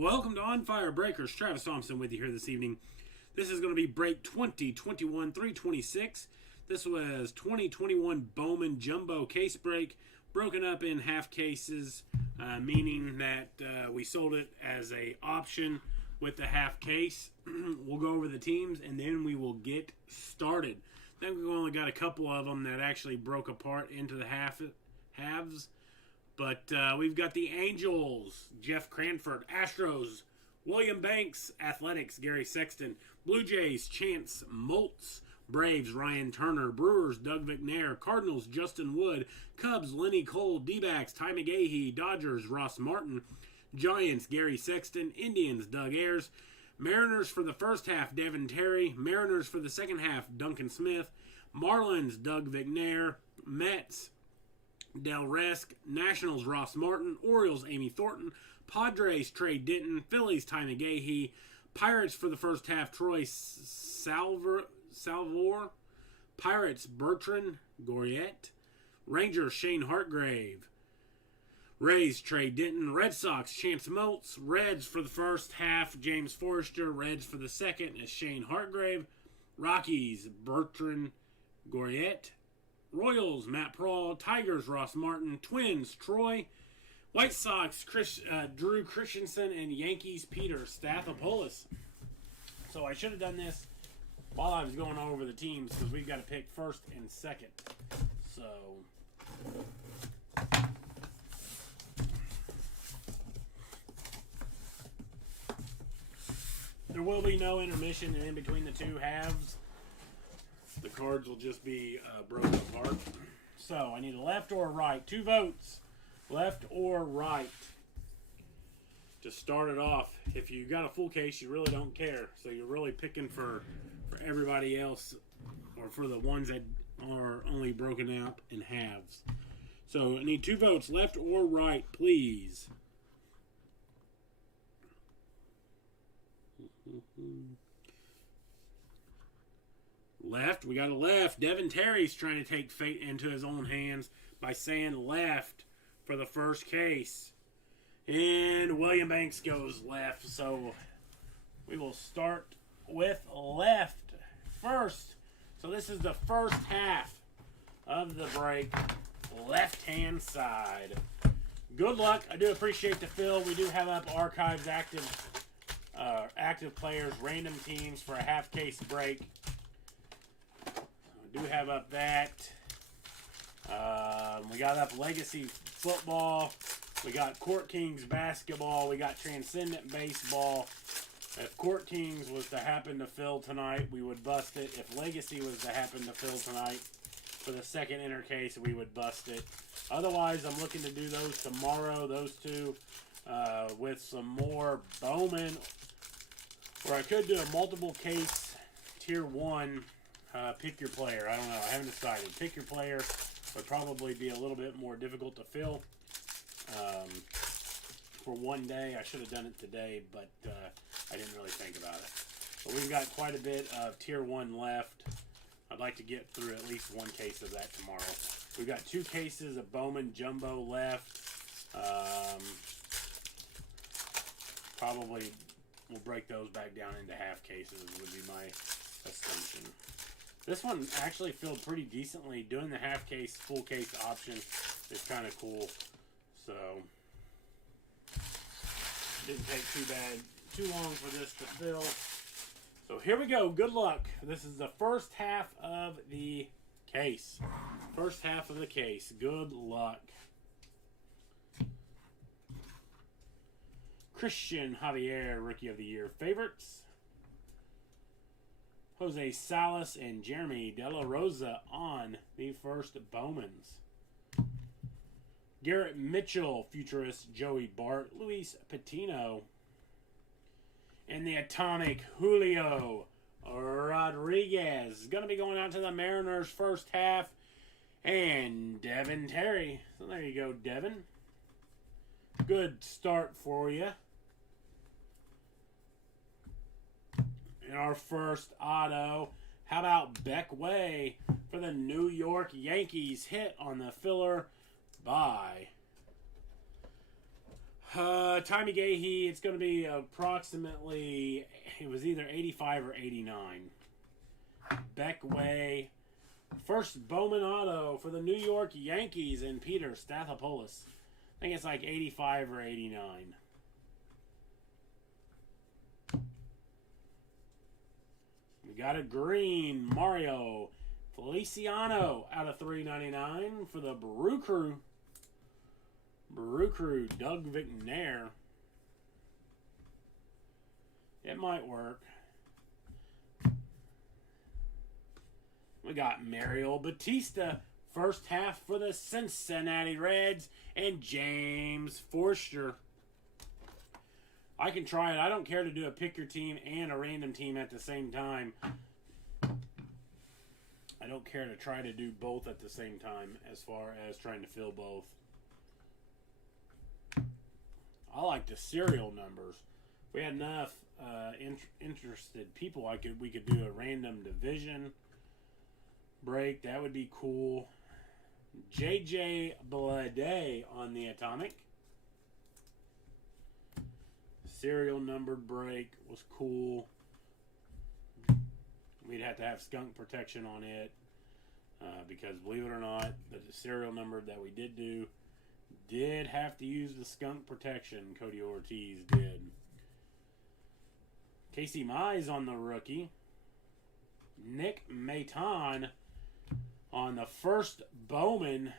Welcome to On Fire Breakers. Travis Thompson with you here this evening. This is going to be break 2021 326. This was 2021 Bowman Jumbo case break, broken up in half cases, meaning that we sold it as a option with the half case. We'll go over the teams and then we will get started. I think we've only got a couple of them that actually broke apart into the halves. But we've got the Angels, Jeff Cranford, Astros, William Banks, Athletics, Gary Sexton, Blue Jays, Chance Moltz, Braves, Ryan Turner, Brewers, Doug McNair, Cardinals, Justin Wood, Cubs, Lenny Cole, D-backs, Ty McGahee, Dodgers, Ross Martin, Giants, Gary Sexton, Indians, Doug Ayers, Mariners for the first half, Devin Terry, Mariners for the second half, Duncan Smith, Marlins, Doug McNair, Mets, Del Resk, Nationals, Ross Martin, Orioles, Amy Thornton, Padres, Trey Denton, Phillies, Ty McGahee, Pirates for the first half, Troy Salvor, Pirates, Bertrand Goyette, Rangers, Shane Hartgrave, Rays, Trey Denton, Red Sox, Chance Moltz, Reds for the first half, James Forrester, Reds for the second is Shane Hartgrave, Rockies, Bertrand Goyette, Royals, Matt Prawl, Tigers, Ross Martin, Twins, Troy, White Sox, Drew Christensen, and Yankees, Peter Stathopoulos. So I should have done this while I was going over the teams because we've got to pick first and second. So there will be no intermission in between the two halves. The cards will just be broken apart. So I need a left or a right. 2 votes. Left or right. To start it off. If you got a full case, you really don't care. So you're really picking for everybody else. Or for the ones that are only broken up in halves. So I need 2 votes. Left or right, please. Left. We got a left. Devin Terry's trying to take fate into his own hands by saying left for the first case. And William Banks goes left. So we will start with left first. So this is the first half of the break. Left-hand side. Good luck. I do appreciate the fill. We do have up archives, active players, random teams for a half case break. Do have up that. We got up Legacy Football. We got Court Kings Basketball. We got Transcendent Baseball. If Court Kings was to happen to fill tonight, we would bust it. If Legacy was to happen to fill tonight for the second intercase, we would bust it. Otherwise, I'm looking to do those tomorrow, those two, with some more Bowman. Or I could do a multiple case Tier 1. Pick your player. I don't know. I haven't decided. Pick your player would probably be a little bit more difficult to fill for one day. I should have done it today, but I didn't really think about it. But we've got quite a bit of Tier 1 left. I'd like to get through at least one case of that tomorrow. We've got 2 cases of Bowman Jumbo left. Probably we'll break those back down into half cases would be my assumption. This one actually filled pretty decently. Doing the half case, full case option is kind of cool. So, didn't take too long for this to fill. So here we go. Good luck. This is the first half of the case. First half of the case. Good luck. Christian Javier, Rookie of the Year favorites. Jose Salas and Jeremy De La Rosa on the first Bowmans. Garrett Mitchell, Futurist, Joey Bart, Luis Patino. And the Atomic Julio Rodriguez. Going to be going out to the Mariners first half. And Devin Terry. So there you go, Devin. Good start for you. In our first auto, how about Beck Way for the New York Yankees? Hit on the filler by Tommy Gahey, it's going to be approximately, it was either 85 or 89. Beckway, first Bowman auto for the New York Yankees and Peter Stathopoulos. I think it's like 85 or 89. We got a green Mario Feliciano out of 399 for the Brew Crew. Brew Crew, Doug McNair. It might work. We got Mario Batista, first half for the Cincinnati Reds, and James Forster. I can try it. I don't care to do a pick your team and a random team at the same time. I don't care to try to do both at the same time as far as trying to fill both. I like the serial numbers. If we had enough interested people, we could do a random division break. That would be cool. JJ Bleday on the Atomic. Serial numbered break was cool. We'd have to have skunk protection on it because, believe it or not, the serial number that we did have to use the skunk protection. Cody Ortiz did. Casey Mize on the rookie. Nick Maton on the first Bowman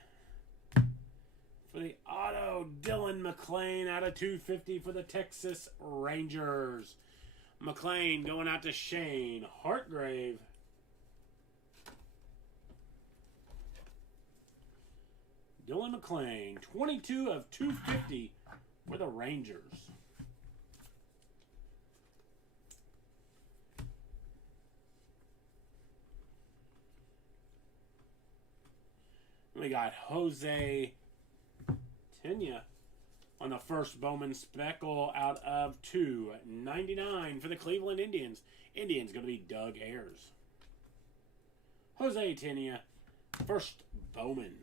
for the auto. Dylan McClain out of 250 for the Texas Rangers. McClain going out to Shane Hartgrave. Dylan McClain, 22 of 250 for the Rangers. We got Jose Tena on the first Bowman Speckle out of 299 for the Cleveland Indians. Indians going to be Doug Ayers. Jose Tena, first Bowman.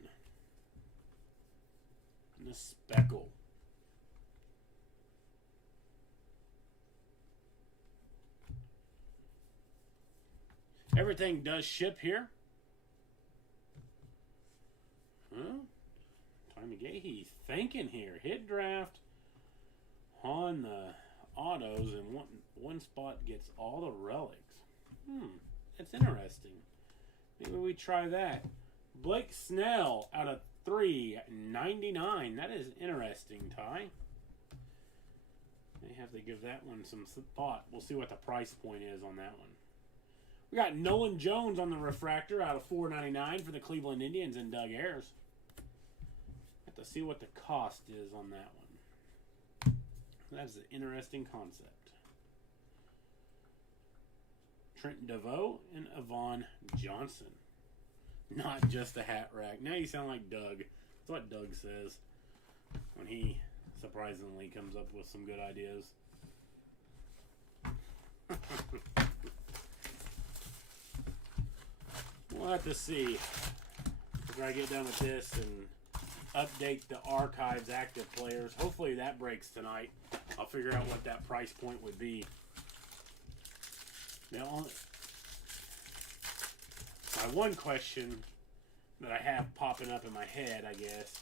And the Speckle. Everything does ship here. Huh? Tommy Gahey thinking here. Hit draft on the autos, and one spot gets all the relics. That's interesting. Maybe we try that. Blake Snell out of 399. That is interesting, Ty. They have to give that one some thought. We'll see what the price point is on that one. We got Nolan Jones on the refractor out of $4.99 for the Cleveland Indians and Doug Ayers. Have to see what the cost is on that one. That's an interesting concept. Trent DeVoe and Yvonne Johnson. Not just a hat rack. Now you sound like Doug. That's what Doug says when he surprisingly comes up with some good ideas. We'll have to see after I get done with this and update the archives active players. Hopefully that breaks tonight. I'll figure out what that price point would be. Now, my one question that I have popping up in my head, I guess,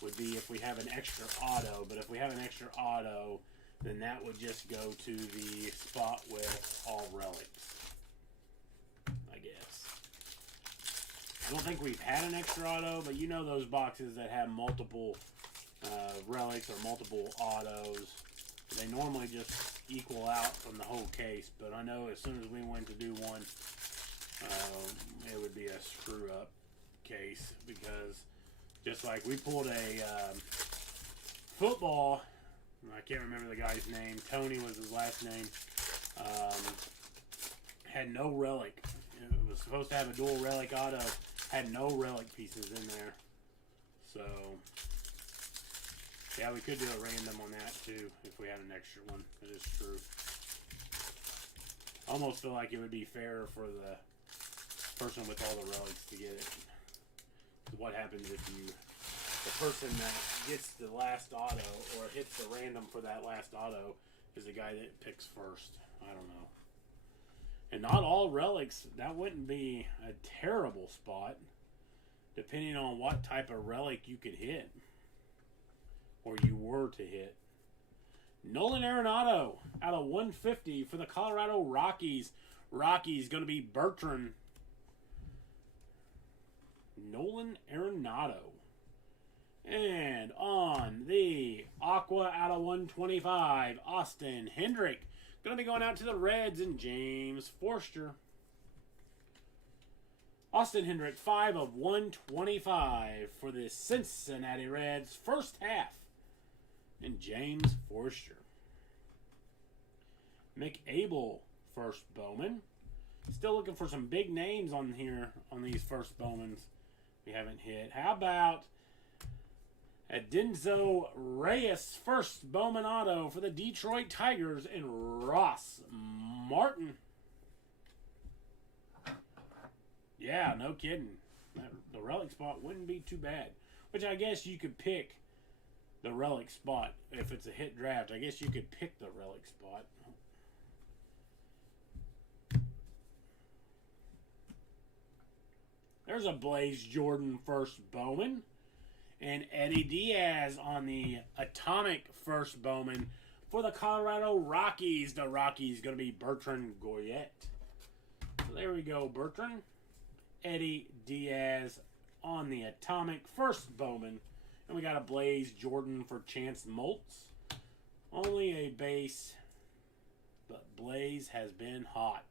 would be if we have an extra auto. But if we have an extra auto, then that would just go to the spot with all relics, I guess. I don't think we've had an extra auto, but you know those boxes that have multiple relics or multiple autos, they normally just equal out from the whole case. But I know as soon as we went to do one, it would be a screw up case, because just like we pulled a football, I can't remember the guy's name, Tony was his last name, had no relic. It was supposed to have a dual relic auto, had no relic pieces in there. So yeah, we could do a random on that too if we had an extra one. That is true. I almost feel like it would be fairer for the person with all the relics to get it. What happens if you the person that gets the last auto or hits the random for that last auto is the guy that picks first. I don't know. And not all relics, that wouldn't be a terrible spot, depending on what type of relic you could hit, or you were to hit. Nolan Arenado out of 150 for the Colorado Rockies. Rockies going to be Bertrand. Nolan Arenado. And on the Aqua out of 125, Austin Hendrick. Going to be going out to the Reds and James Forster. Austin Hendrick, 5 of 125 for the Cincinnati Reds. First half. And James Forster. Mick Abel, first Bowman. Still looking for some big names on here on these first Bowmans we haven't hit. How about Adenzo Reyes, first Bowman auto for the Detroit Tigers, and Ross Martin. Yeah, no kidding. The relic spot wouldn't be too bad. Which I guess you could pick the relic spot. If it's a hit draft, I guess you could pick the relic spot. There's a Blaze Jordan first Bowman. And Eddie Diaz on the Atomic first Bowman for the Colorado Rockies. The Rockies going to be Bertrand Goyette. So there we go, Bertrand. Eddie Diaz on the Atomic first Bowman. And we got a Blaze Jordan for Chance Moltz. Only a base, but Blaze has been hot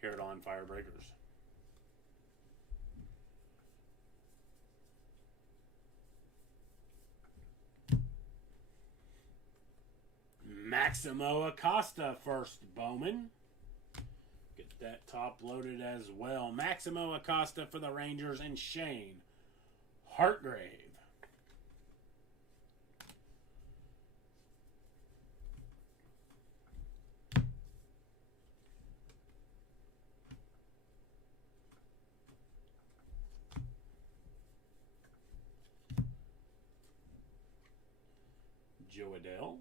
here at On Firebreakers. Maximo Acosta first Bowman. Get that top loaded as well. Maximo Acosta for the Rangers and Shane Hartgrave. Joe Adele.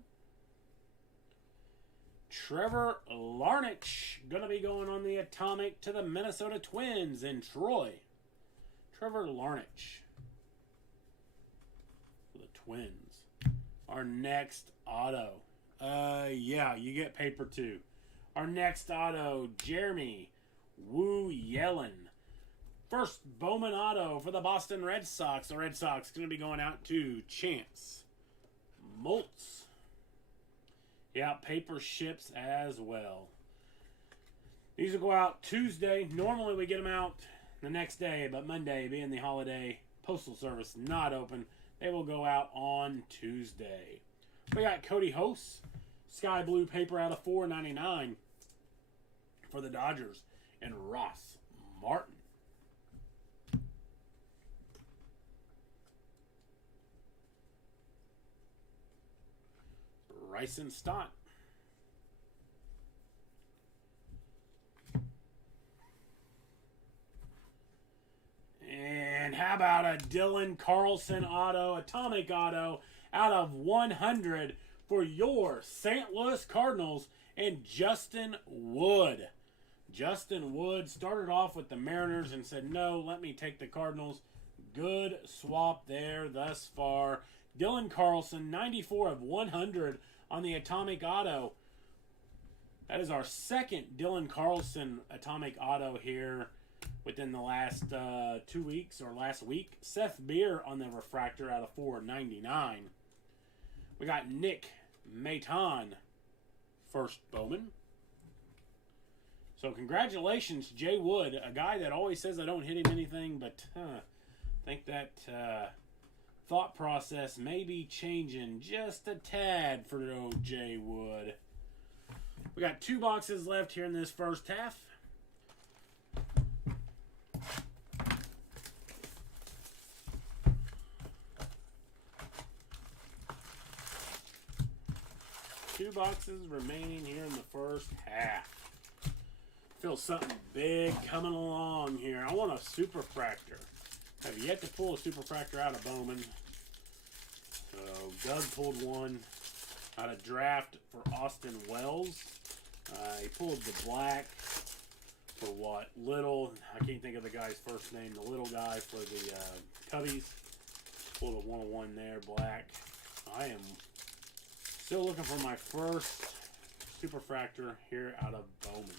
Trevor Larnach going to be going on the Atomic to the Minnesota Twins in Troy. Trevor Larnach for the Twins. Our next auto. Yeah, you get paper too. Our next auto, Jeremy Wu Yellen. First Bowman auto for the Boston Red Sox. The Red Sox going to be going out to Chance Moltz. Yeah, paper ships as well. These will go out Tuesday. Normally we get them out the next day, but Monday being the holiday, Postal Service not open, they will go out on Tuesday. We got Cody Hose, sky blue paper out of $4.99 for the Dodgers, and Ross Martin. Bryson Stott. And how about a Dylan Carlson auto, Atomic auto, out of 100 for your St. Louis Cardinals and Justin Wood. Justin Wood started off with the Mariners and said, no, let me take the Cardinals. Good swap there thus far. Dylan Carlson, 94 of 100 on the Atomic auto. That is our second Dylan Carlson Atomic auto here within the last 2 weeks or last week. Seth Beer on the refractor out of $4.99. We got Nick Maton, first Bowman. So congratulations, Jay Wood, a guy that always says I don't hit him anything, but I think that thought process may be changing just a tad for old Jay Wood. We got 2 boxes left here in this first half. Two boxes remaining here in the first half. Feel something big coming along here. I want a Superfractor. Have yet to pull a Superfractor out of Bowman. So Doug pulled one out of draft for Austin Wells. He pulled the black for what? Little. I can't think of the guy's first name. The little guy for the Cubbies. Pulled a 101 there, black. I am still looking for my first Superfractor here out of Bowman.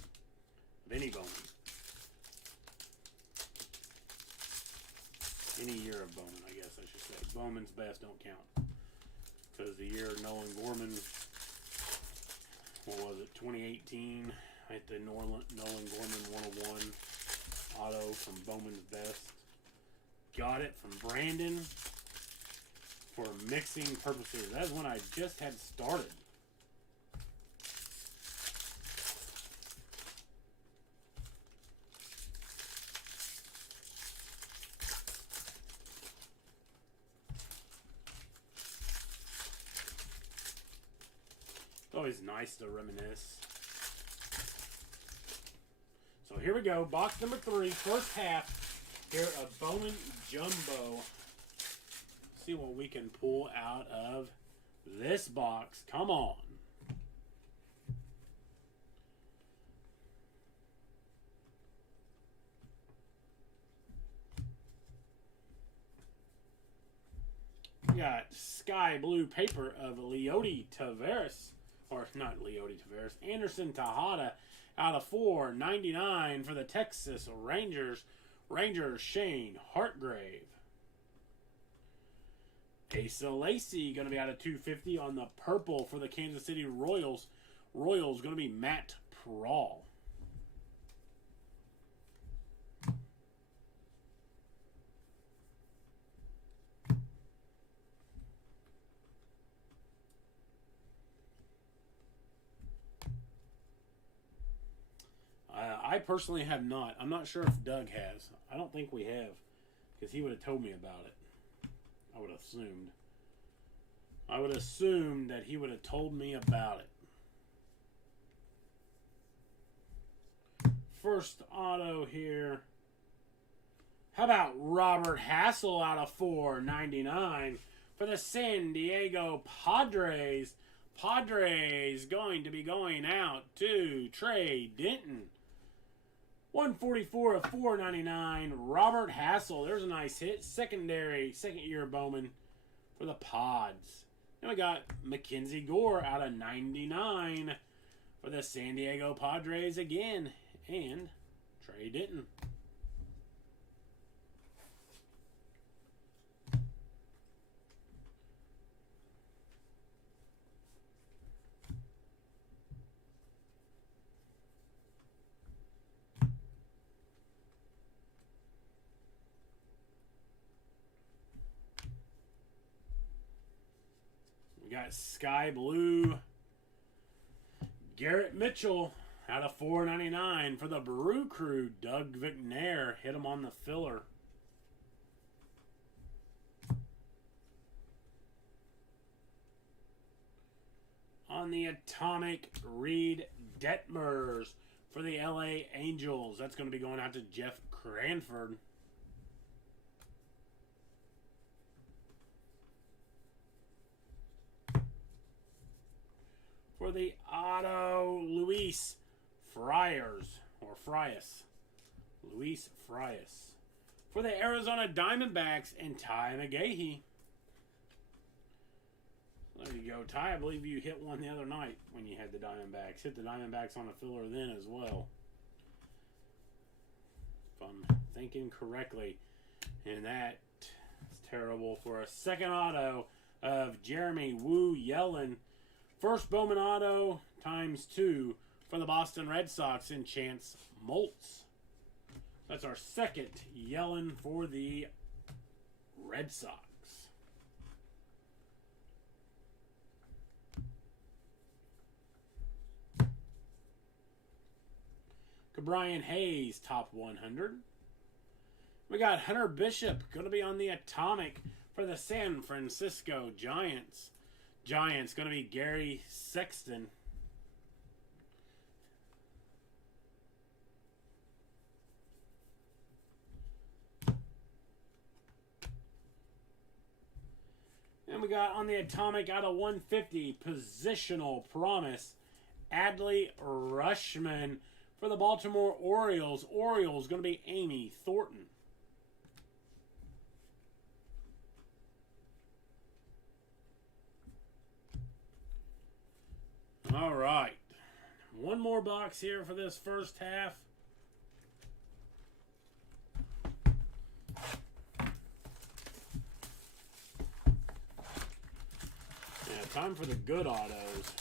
Vinny Bowman. Any year of Bowman, I guess I should say. Bowman's best don't count. Because the year Nolan Gorman, what was it, 2018, at the Nolan Gorman 101 auto from Bowman's best. Got it from Brandon for mixing purposes. That's when I just had started. Always nice to reminisce. So here we go. Box number 3, first half here of Bowman Jumbo. See what we can pull out of this box. Come on. We got sky blue paper of Leody Taveras. Or not Leody Taveras. Anderson Tejada out of 4.99 for the Texas Rangers. Rangers Shane Hartgrave. Asa Lacy going to be out of 250 on the purple for the Kansas City Royals. Royals going to be Matt Prawl. I personally have not. I'm not sure if Doug has. I don't think we have. Because he would have told me about it. I would have assumed. I would assume that he would have told me about it. First auto here. How about Robert Hassel out of 4.99 for the San Diego Padres. Padres going to be going out to Trey Denton. 144 of 4.99. Robert Hassel. There's a nice hit. Second year Bowman for the Pods. Then we got Mackenzie Gore out of 99 for the San Diego Padres again. And Trey Denton. We got sky blue Garrett Mitchell out of 4.99 for the Brew Crew. Doug McNair hit him on the filler. On the atomic, Reed Detmers for the LA Angels. That's going to be going out to Jeff Cranford. For the auto, Luis Friars, or Frias. Luis Frias. For the Arizona Diamondbacks and Ty McGahee. There you go, Ty. I believe you hit one the other night when you had the Diamondbacks. Hit the Diamondbacks on a filler then as well. If I'm thinking correctly. And that is terrible for a second auto of Jeremy Woo Yellen. First Bowman auto ×2 for the Boston Red Sox and Chance Moltz. That's our second Yellen for the Red Sox. Brian Hayes, top 100. We got Hunter Bishop, going to be on the atomic for the San Francisco Giants. Giants, going to be Gary Sexton. And we got on the atomic out of 150, positional promise, Adley Rushman. For the Baltimore Orioles, going to be Amy Thornton. All right. One more box here for this first half. Yeah, time for the good autos.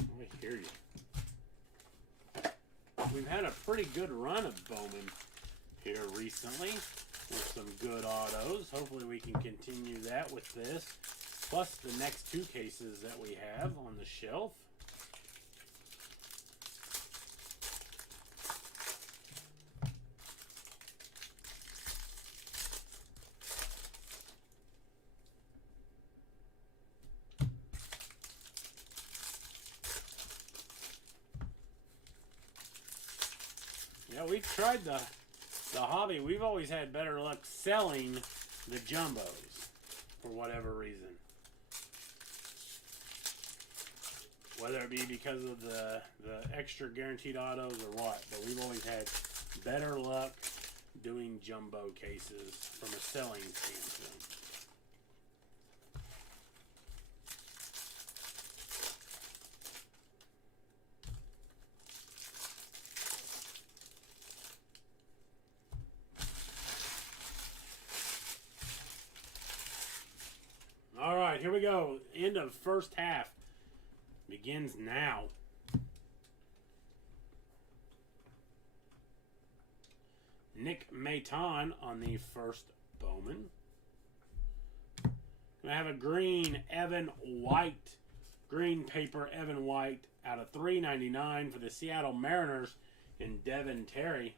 I hear you. We've had a pretty good run of Bowman here recently with some good autos. Hopefully we can continue that with this, plus the next two cases that we have on the shelf. Yeah, we've tried the hobby. We've always had better luck selling the jumbos for whatever reason. Whether it be because of the extra guaranteed autos or what. But we've always had better luck doing jumbo cases from a selling standpoint. All right, here we go. End of first half begins now. Nick Maton on the first Bowman. I have a green Evan White, green paper Evan White out of $3.99 for the Seattle Mariners in Devin Terry.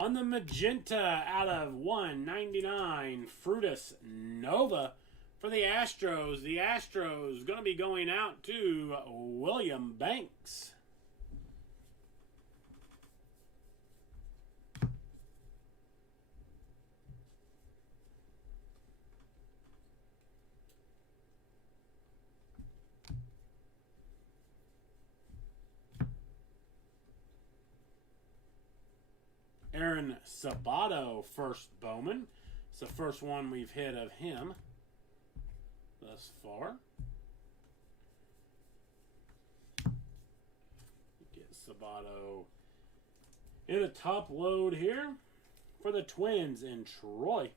On the magenta out of $1.99, Frutus Nova for the Astros. The Astros going to be going out to William Banks. Aaron Sabato, first Bowman. It's the first one we've hit of him thus far. Get Sabato in a top load here for the Twins in Troy.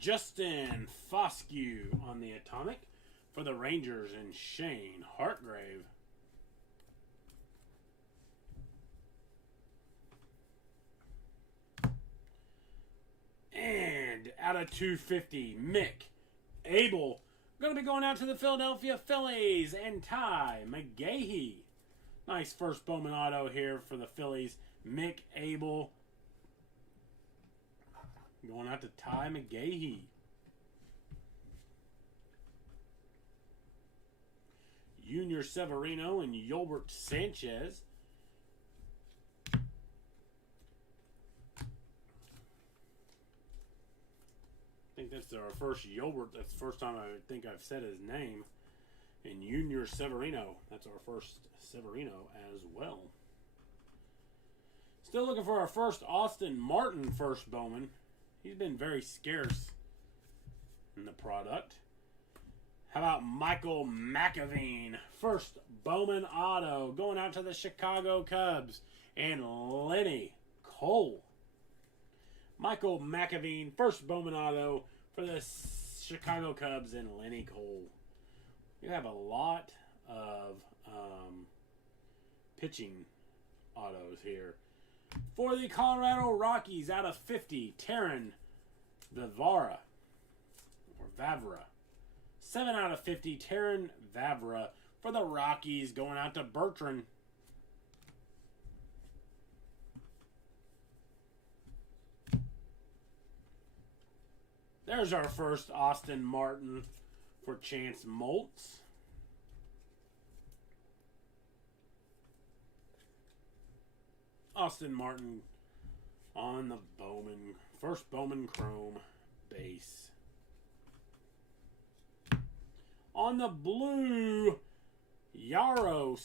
Justin Foscue on the atomic for the Rangers and Shane Hartgrave. And out of 250, Mick Abel. Going to be going out to the Philadelphia Phillies and Ty McGahee. Nice first Bowman auto here for the Phillies. Mick Abel. Going out to Ty McGahee. Junior Severino and Yolbert Sanchez. I think that's our first Yolbert. That's the first time I think I've said his name. And Junior Severino. That's our first Severino as well. Still looking for our first Austin Martin first Bowman. He's been very scarce in the product. How about Michael McAveen? First Bowman auto going out to the Chicago Cubs and Lenny Cole. Michael McAveen, first Bowman auto for the Chicago Cubs and Lenny Cole. You have a lot of pitching autos here. For the Colorado Rockies, out of 50, Taron Vavra. 7 out of 50, Taron Vavra. For the Rockies, going out to Bertrand. There's our first Austin Martin for Chance Moltz. Austin Martin on the Bowman. First Bowman Chrome base. On the blue, Yarro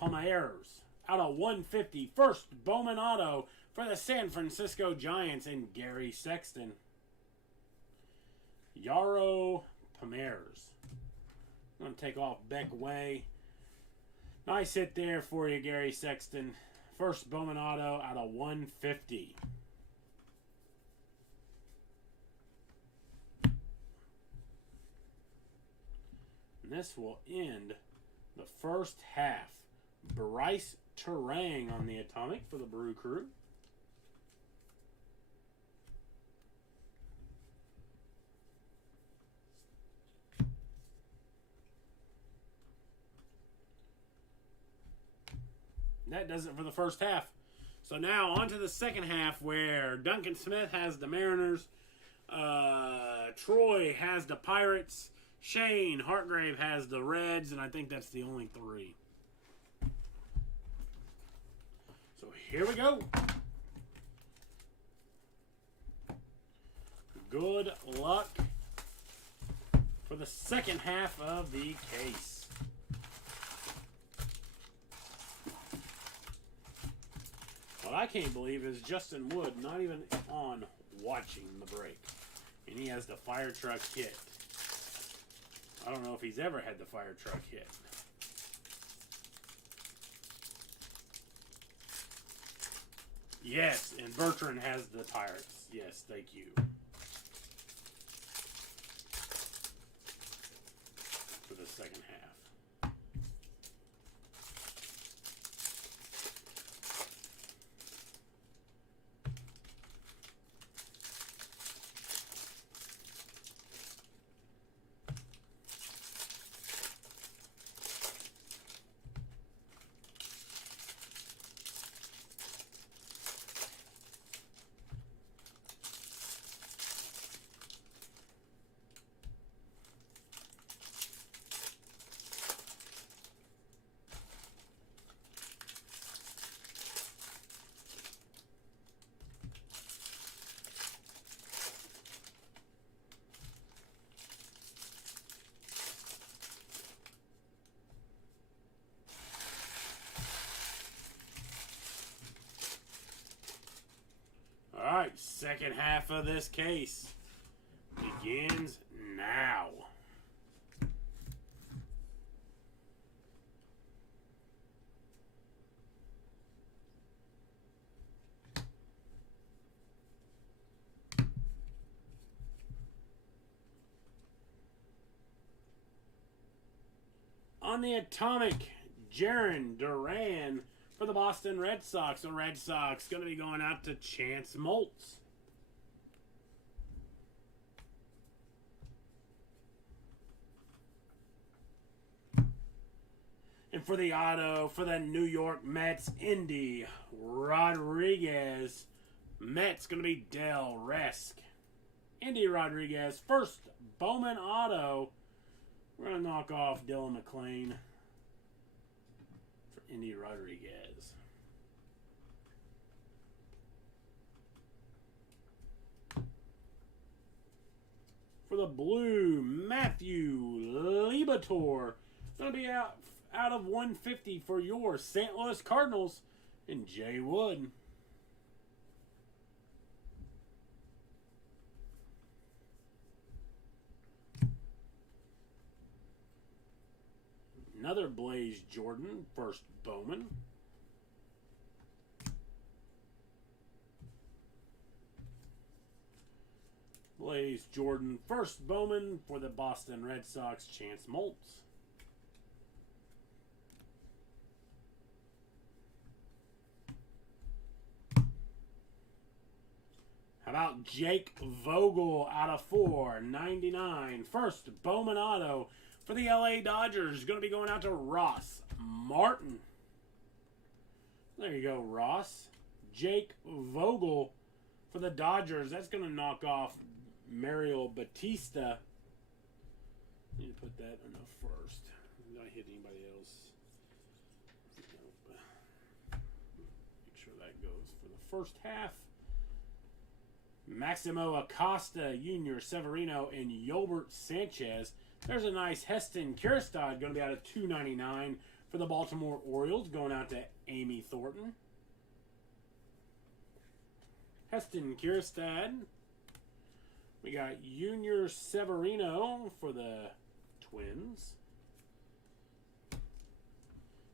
Pomares out of 150. First Bowman auto for the San Francisco Giants and Gary Sexton. Yarro Pomares. I'm going to take off Beck Way. Nice hit there for you, Gary Sexton. First Bowman auto out of 150. And this will end the first half. Bryce Terang on the Atomic for the Brew Crew. That does it for the first half. So now on to the second half where Duncan Smith has the Mariners. Troy has the Pirates. Shane Hartgrave has the Reds. And I think that's the only three. So here we go. Good luck for the second half of the case. What I can't believe is Justin Wood not even on watching the break. And he has the fire truck hit. I don't know if he's ever had the fire truck hit. Yes, and Bertrand has the Pirates. Yes, thank you. For the second half. Alright, second half of this case begins now. On the Atomic, Jarren Duran for the Boston Red Sox. The Red Sox going to be going out to Chance Moltz. And for the auto, for the New York Mets, Indy Rodriguez. Mets going to be Del Resk. Indy Rodriguez, first Bowman auto. We're going to knock off Dylan McClain for Indy Rodriguez. For the blue, Matthew Liberatore. Going to be out of 150 for your St. Louis Cardinals and Jay Wood. Another Blaze Jordan, first Bowman. Blaze Jordan, first Bowman for the Boston Red Sox, Chance Moltz. How about Jake Vogel out of 499, first Bowman auto for the LA Dodgers. Going to be going out to Ross Martin. There you go, Ross. Jake Vogel For the Dodgers, that's going to knock off Mario Batista. Need to put that in the first. Not hit anybody else. Nope. Make sure that goes for the first half. Maximo Acosta, Junior Severino, and Yolbert Sanchez. There's a nice Heston Kjerstad, going to be out of $2.99 for the Baltimore Orioles, going out to Amy Thornton. Heston Kjerstad. We got Junior Severino for the Twins.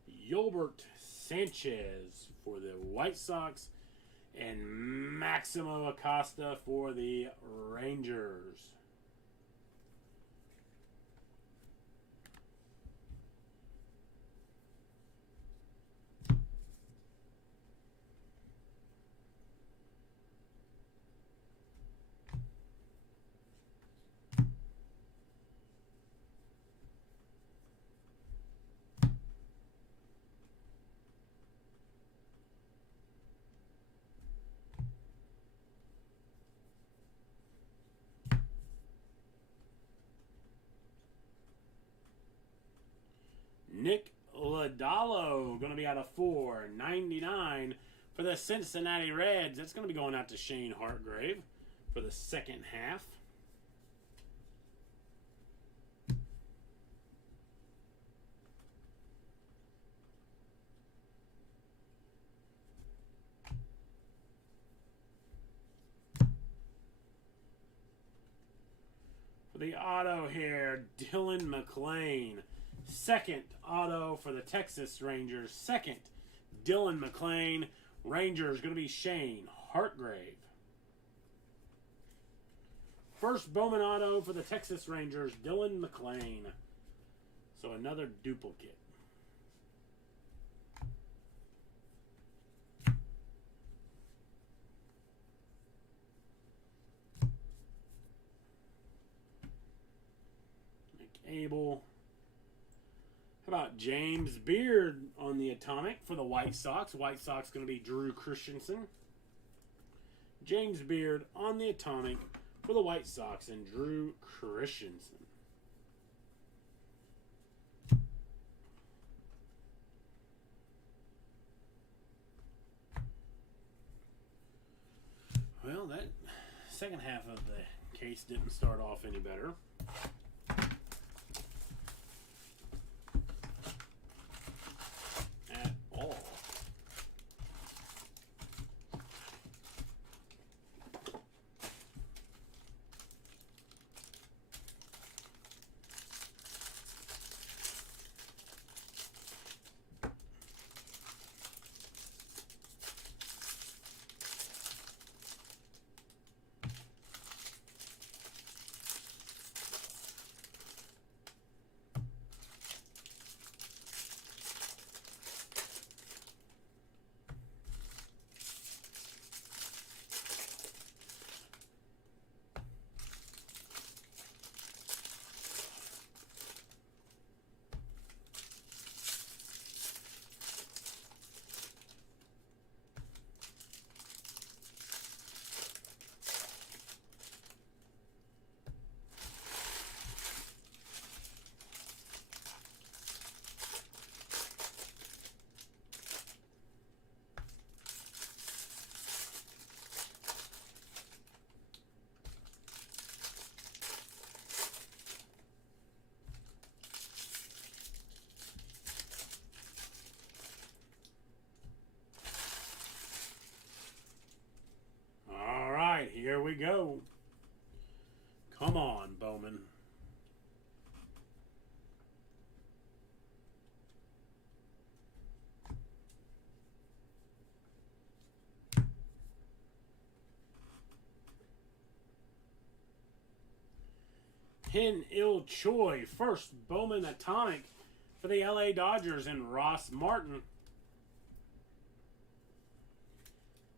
Yolbert Sanchez for the White Sox. And Maximo Acosta for the Rangers. Nick Lodolo, going to be out of $4.99 for the Cincinnati Reds. That's going to be going out to Shane Hartgrave for the second half. For the auto here, Dylan McClain. Second auto for the Texas Rangers. Second, Dylan McClain. Rangers going to be Shane Hartgrave. First Bowman auto for the Texas Rangers, Dylan McClain. So another duplicate. McAble. How about James Beard on the Atomic for the White Sox? White Sox going to be Drew Christensen. James Beard on the Atomic for the White Sox and Drew Christensen. Well, that second half of the case didn't start off any better. At all. Here we go. Come on, Bowman. Hin-Il Choi, first Bowman Atomic for the LA Dodgers, and Ross Martin.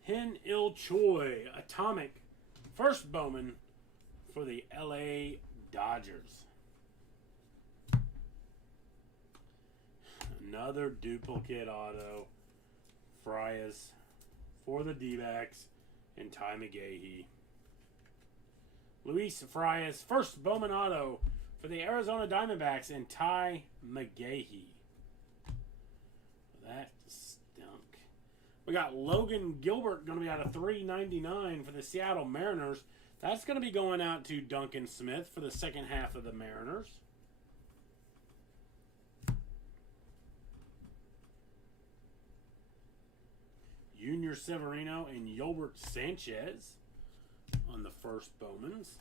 Hin-Il Choi, Atomic, first Bowman for the LA Dodgers. Another duplicate auto. Frias for the D-backs. and Ty McGahee. Luis Frias, first Bowman auto for the Arizona Diamondbacks, and Ty McGahee. That stunk. We got Logan Gilbert going to be out of $3.99 for the Seattle Mariners. That's going to be going out to Duncan Smith for the second half of the Mariners. Junior Severino and Yolbert Sanchez on the first Bowmans.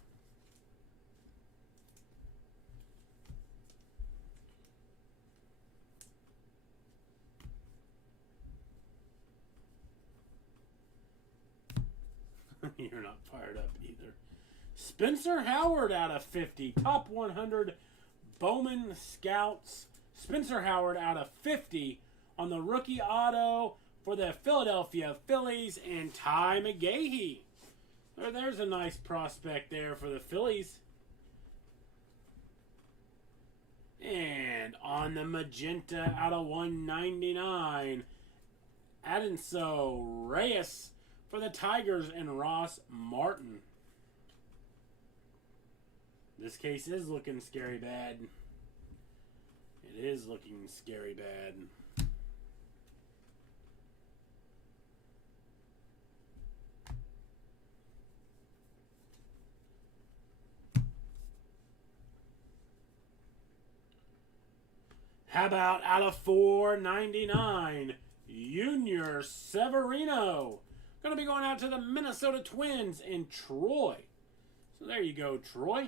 You're not fired up either. Spencer Howard out of 50. Top 100 Bowman Scouts. Spencer Howard out of 50 on the rookie auto for the Philadelphia Phillies, and Ty McGahee. There's a nice prospect there for the Phillies. And on the magenta out of 199, Adinso Reyes for the Tigers, and Ross Martin. This case is looking scary bad. It is looking scary bad. How about out of 499, Junior Severino. Going to be going out to the Minnesota Twins in Troy. So there you go, Troy.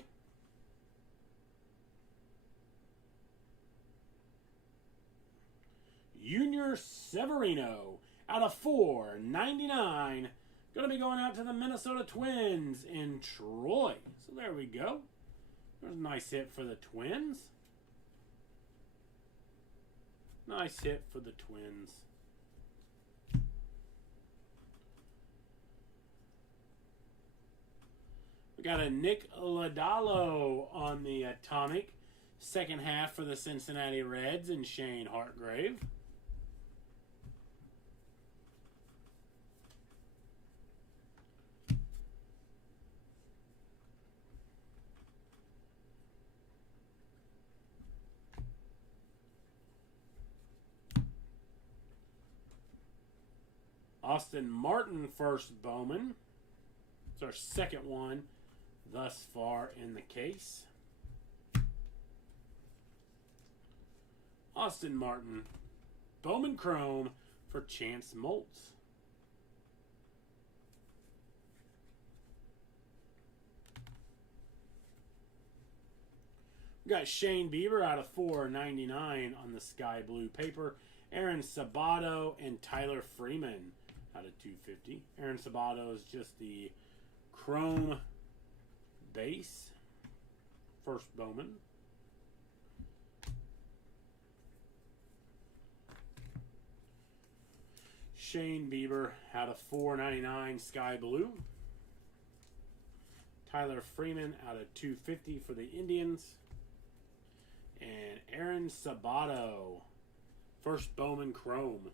Junior Severino out of 499. Going to be going out to the Minnesota Twins in Troy. So there we go. There's a nice hit for the Twins. Nice hit for the Twins. We got a Nick Lodolo on the Atomic. Second half for the Cincinnati Reds and Shane Hartgrave. Austin Martin, first Bowman. It's our second one thus far in the case. Austin Martin, Bowman Chrome for Chance Moltz. We got Shane Bieber out of $4.99 on the sky blue paper. Aaron Sabato and Tyler Freeman out of $2.50. Aaron Sabato is just the chrome base. First Bowman. Shane Bieber out of $4.99 sky blue. Tyler Freeman out of $2.50 for the Indians. And Aaron Sabato, first Bowman Chrome.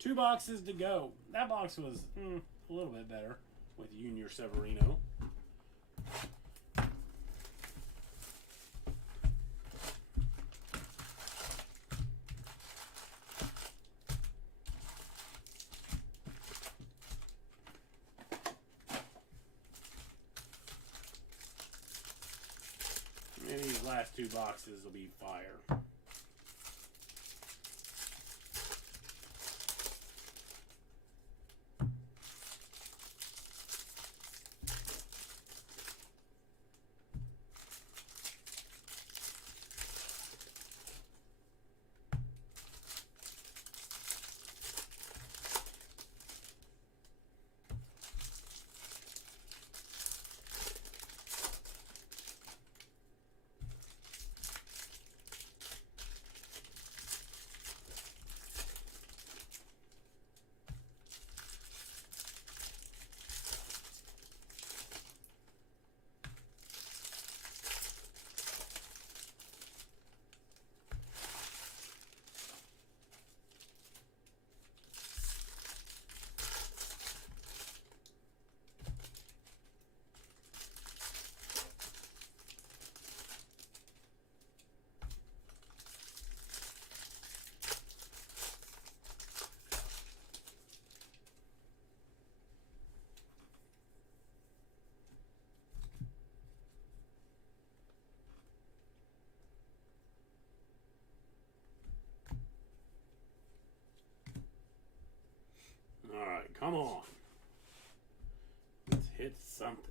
2 boxes to go. That box was a little bit better with Junior Severino. And these last 2 boxes will be fire. it's something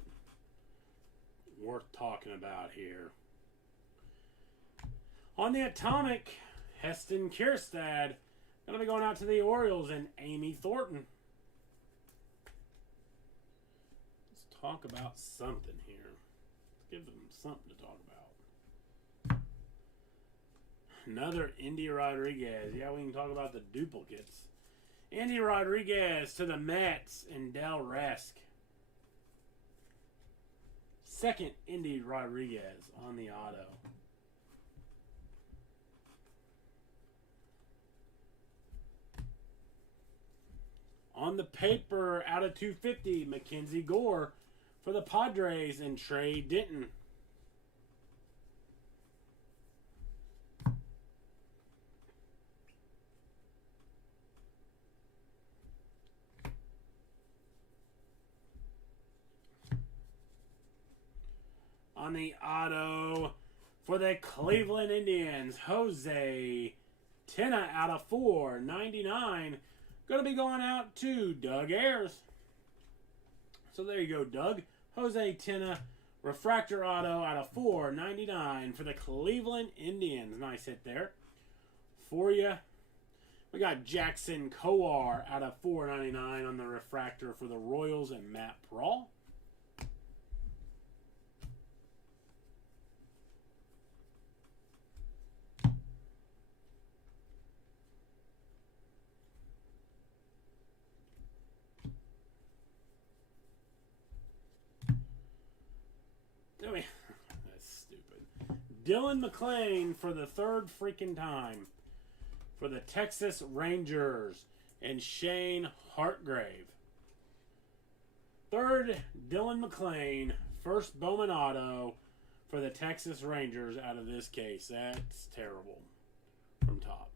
worth talking about here. On the Atomic, Heston Kjerstad. Going to be going out to the Orioles and Amy Thornton. Let's talk about something here. Let's give them something to talk about. Another Andy Rodriguez. Yeah, we can talk about the duplicates. Andy Rodriguez to the Mets and Del Resk. Second Andy Rodriguez on the auto. On the paper, out of 250, Mackenzie Gore for the Padres and Trey Denton. On the auto for the Cleveland Indians, Jose Tena out of 499. Going to be going out to Doug Ayers. So there you go, Doug. Jose Tena, refractor auto out of 499 for the Cleveland Indians. Nice hit there. For you, we got Jackson Kowar out of 499 on the refractor for the Royals and Matt Prawl. That's stupid. Dylan McClain for the third freaking time for the Texas Rangers and Shane Hartgrave. Third, Dylan McClain, first Bowman auto for the Texas Rangers out of this case. That's terrible from Topps.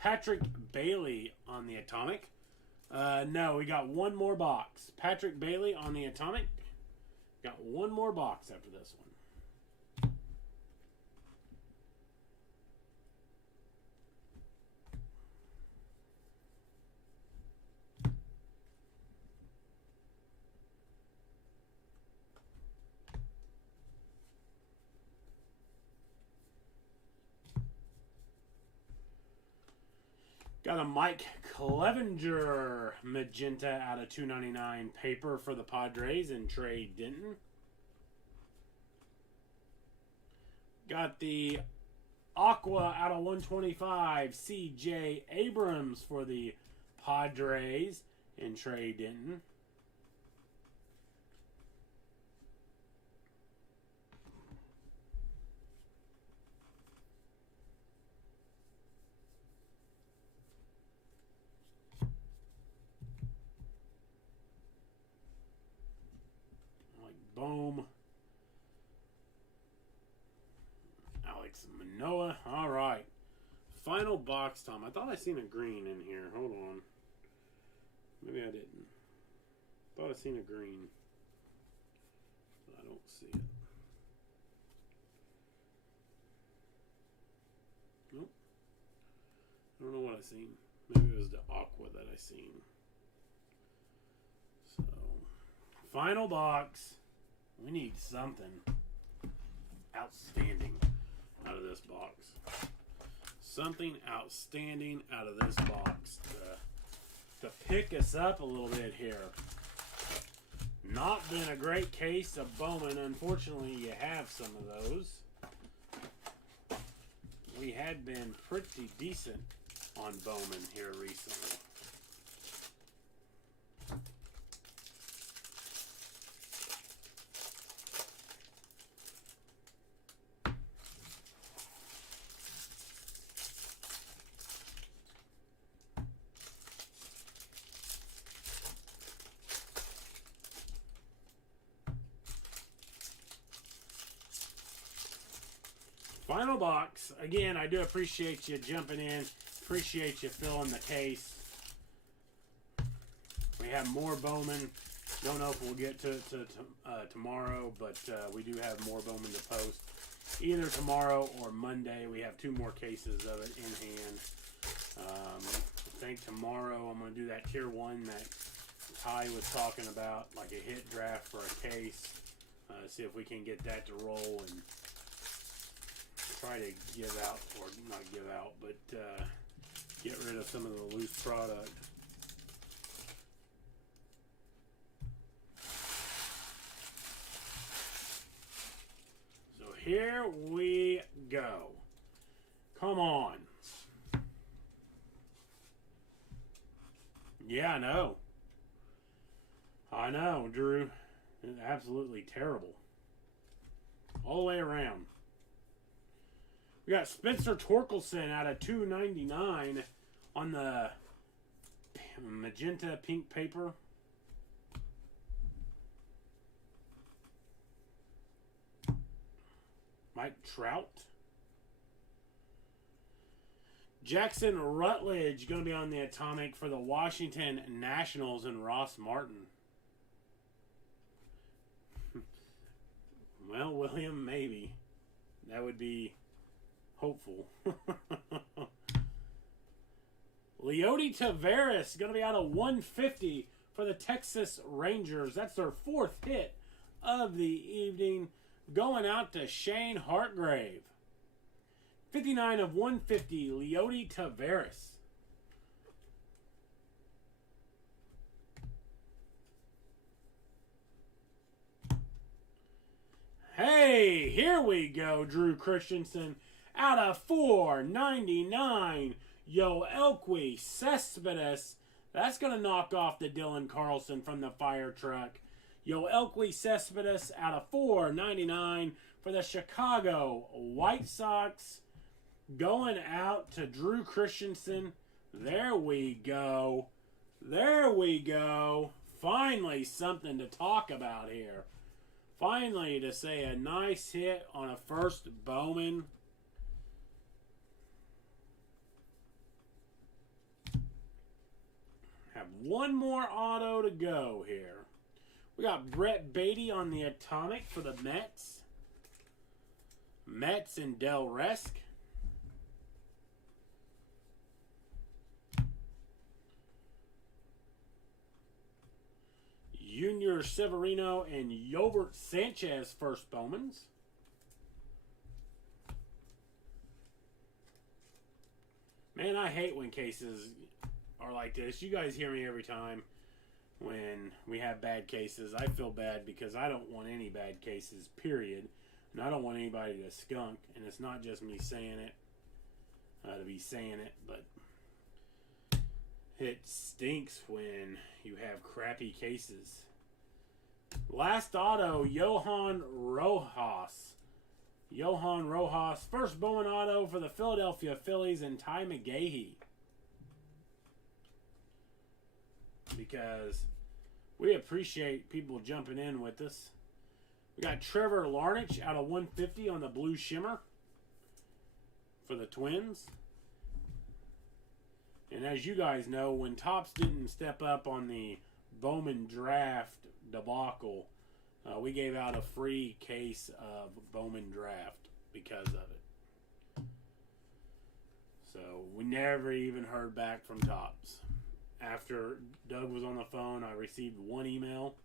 Patrick Bailey on the Atomic. No, we got one more box. Patrick Bailey on the Atomic. Got one more box after this one. Got a Mike Clevenger magenta out of 299 paper for the Padres and Trey Denton. Got the Aqua out of 125 CJ Abrams for the Padres and Trey Denton. Boom. Alex Manoah. All right. Final box, Tom. I thought I seen a green in here. Hold on. Maybe I didn't. Thought I seen a green. But I don't see it. Nope. I don't know what I seen. Maybe it was the aqua that I seen. So, final box. We need something outstanding out of this box. Something outstanding out of this box to pick us up a little bit here. Not been a great case of Bowman. Unfortunately, you have some of those. We had been pretty decent on Bowman here recently. Final box. Again, I do appreciate you jumping in. Appreciate you filling the case. We have more Bowman. Don't know if we'll get to tomorrow, but we do have more Bowman to post. Either tomorrow or Monday. We have 2 more cases of it in hand. I think tomorrow I'm going to do that Tier 1 that Ty was talking about, like a hit draft for a case. See if we can get that to roll and try to give out, or not give out, but get rid of some of the loose product. So here we go. Come on. Yeah, I know. I know, Drew. It's absolutely terrible. All the way around. We got Spencer Torkelson out of 299 on the magenta pink paper. Mike Trout. Jackson Rutledge going to be on the atomic for the Washington Nationals, and Ross Martin. Well, William, maybe. That would be hopeful. Leody Taveras going to be out of 150 for the Texas Rangers. That's their 4th hit of the evening. Going out to Shane Hartgrave. 59 of 150, Leody Taveras. Hey, here we go, Drew Christensen. Out of 499, Yoelqui Cespedes. That's going to knock off the Dylan Carlson from the fire truck. Yoelqui Cespedes out of 499 for the Chicago White Sox. Going out to Drew Christensen. There we go. There we go. Finally something to talk about here. Finally to say a nice hit on a first Bowman. Have one more auto to go here. We got Brett Beatty on the atomic for the Mets. Mets and Del Resk. Junior Severino and Yolbert Sanchez first Bowmans. Man, I hate when cases are like this. You guys hear me every time when we have bad cases. I feel bad because I don't want any bad cases, period. And I don't want anybody to skunk. And it's not just me saying it to be saying it, but it stinks when you have crappy cases. Last auto, Johan Rojas. Johan Rojas. First Bowman auto for the Philadelphia Phillies and Ty McGahee. Because we appreciate people jumping in with us. We got Trevor Larnach out of 150 on the Blue Shimmer for the Twins. And as you guys know, when Topps didn't step up on the Bowman draft debacle, we gave out a free case of Bowman draft because of it. So we never even heard back from Topps. After Doug was on the phone, I received one email,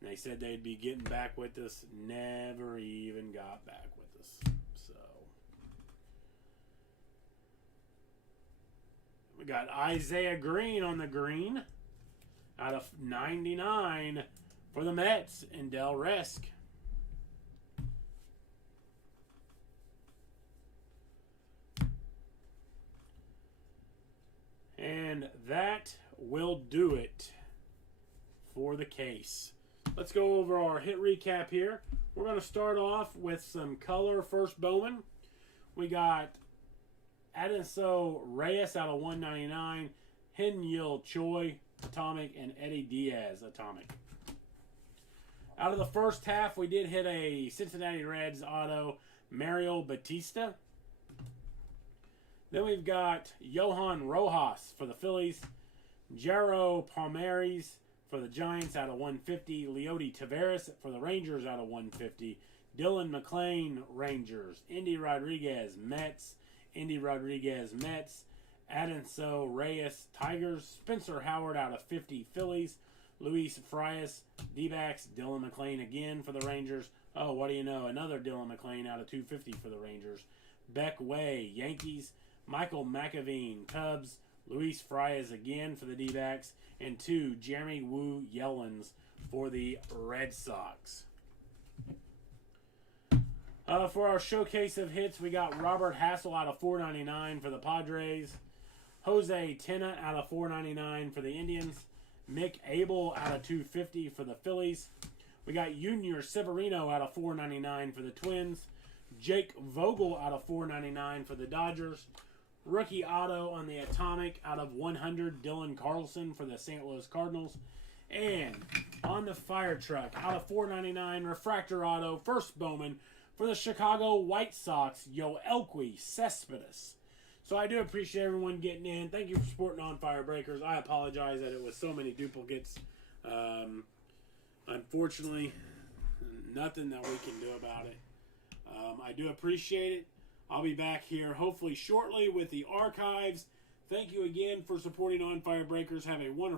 and they said they'd be getting back with us. Never even got back with us. So we got Isaiah Green on the green out of 99 for the Mets and Del Resk. And that will do it for the case. Let's go over our hit recap here. We're going to start off with some color first Bowman. We got Adinso Reyes out of 199, Hin-Yil Choi atomic, and Eddie Diaz atomic. Out of the first half, we did hit a Cincinnati Reds auto, Mario Batista. Then we've got Johan Rojas for the Phillies, Jero Palmares for the Giants out of 150. Leody Taveras for the Rangers out of 150. Dylan McClain, Rangers. Indy Rodriguez, Mets. Indy Rodriguez, Mets. Adenso Reyes, Tigers. Spencer Howard out of 50, Phillies. Luis Frias, D-backs. Dylan McClain again for the Rangers. Oh, what do you know? Another Dylan McClain out of 250 for the Rangers. Beck Way, Yankees. Michael McAveen, Cubs. Luis Frias again for the D-backs. And 2, Jeremy Woo Yellens for the Red Sox. For our showcase of hits, we got Robert Hassel out of 499 for the Padres. Jose Tena out of 499 for the Indians. Mick Abel out of 250 for the Phillies. We got Junior Severino out of 499 for the Twins. Jake Vogel out of 499 for the Dodgers. Rookie auto on the Atomic out of 100, Dylan Carlson for the St. Louis Cardinals. And on the Fire Truck out of 499, refractor auto, first Bowman for the Chicago White Sox, Yoelqui Cespedes. So I do appreciate everyone getting in. Thank you for supporting On Fire Breakers. I apologize that it was so many duplicates. Unfortunately, nothing that we can do about it. I do appreciate it. I'll be back here hopefully shortly with the archives. Thank you again for supporting On Fire Breakers. Have a wonderful